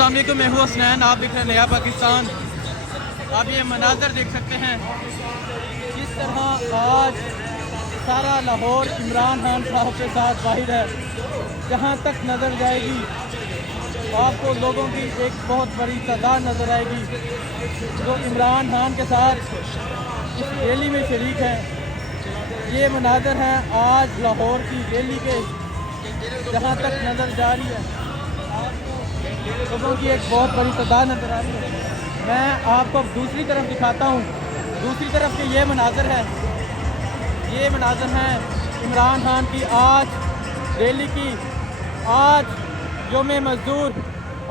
अस्सलाम वालेकुम, मैं हूँ हसनैन, आप देख रहे हैं नया पाकिस्तान। आप ये मंाظر देख सकते हैं किस तरह आज सारा लाहौर इमरान खान साहब के साथ वाहिद है। जहाँ तक नज़र जाएगी आपको लोगों की एक बहुत बड़ी तादाद नज़र आएगी जो इमरान खान के साथ इस रैली में शरीक हैं। ये मंाظر हैं आज लाहौर की रैली के, जहाँ तक नज़र जा रही है लोगों की एक बहुत बड़ी तादाद नज़र आ रही है। मैं आपको अब दूसरी तरफ दिखाता हूँ। दूसरी तरफ के ये मंाظر है, ये मंाظر हैं इमरान खान की आज रैली की। आज यौम मज़दूर,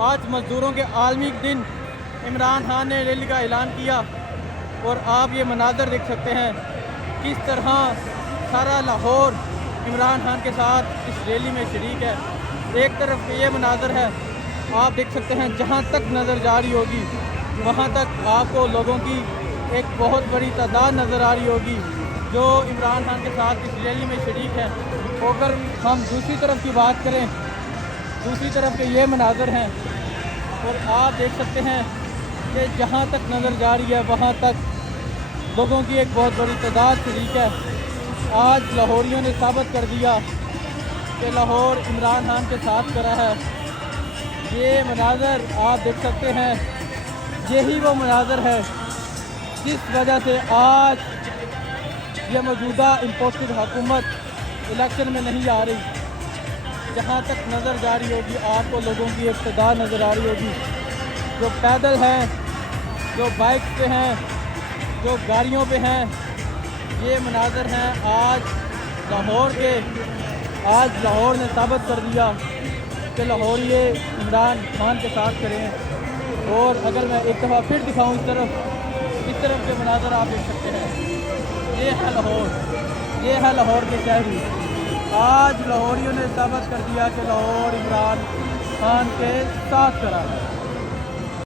आज मज़दूरों के आलमी दिन इमरान खान ने रैली का ऐलान किया और आप ये मंाظر देख सकते हैं किस तरह सारा लाहौर इमरान खान के साथ इस रैली में शरीक है। एक तरफ के ये मंाظر है, आप देख सकते हैं जहाँ तक नज़र जा रही होगी वहाँ तक आपको लोगों की एक बहुत बड़ी तादाद नज़र आ रही होगी जो इमरान खान के साथ इस रैली में शरीक है। अगर हम दूसरी तरफ की बात करें, दूसरी तरफ के ये मंाظر हैं और आप देख सकते हैं कि जहाँ तक नज़र जा रही है वहाँ तक लोगों की एक बहुत बड़ी तादाद शरीक है। आज लाहौरियों ने साबित कर दिया कि लाहौर इमरान खान के साथ खड़ा है। ये मंाظر आप देख सकते हैं, यही वो मंाظر है जिस वजह से आज ये मौजूदा इम्पोस्टेड हुकूमत इलेक्शन में नहीं आ रही। जहाँ तक नज़र जा रही होगी आपको लोगों की एक तादाद नज़र आ रही होगी जो पैदल हैं, जो बाइक पे हैं, जो गाड़ियों पे हैं। ये मंाظر हैं आज लाहौर के। आज लाहौर ने साबित कर दिया कि लाहौरी इमरान खान के साथ खड़े हैं। और अगर मैं एक दफ़ा फिर दिखाऊं इस तरफ के मंाظر आप देख सकते हैं। ये है लाहौर, ये है लाहौर के शहरी। आज लाहौरियों ने साबित कर दिया कि लाहौर इमरान खान के साथ खड़ा है।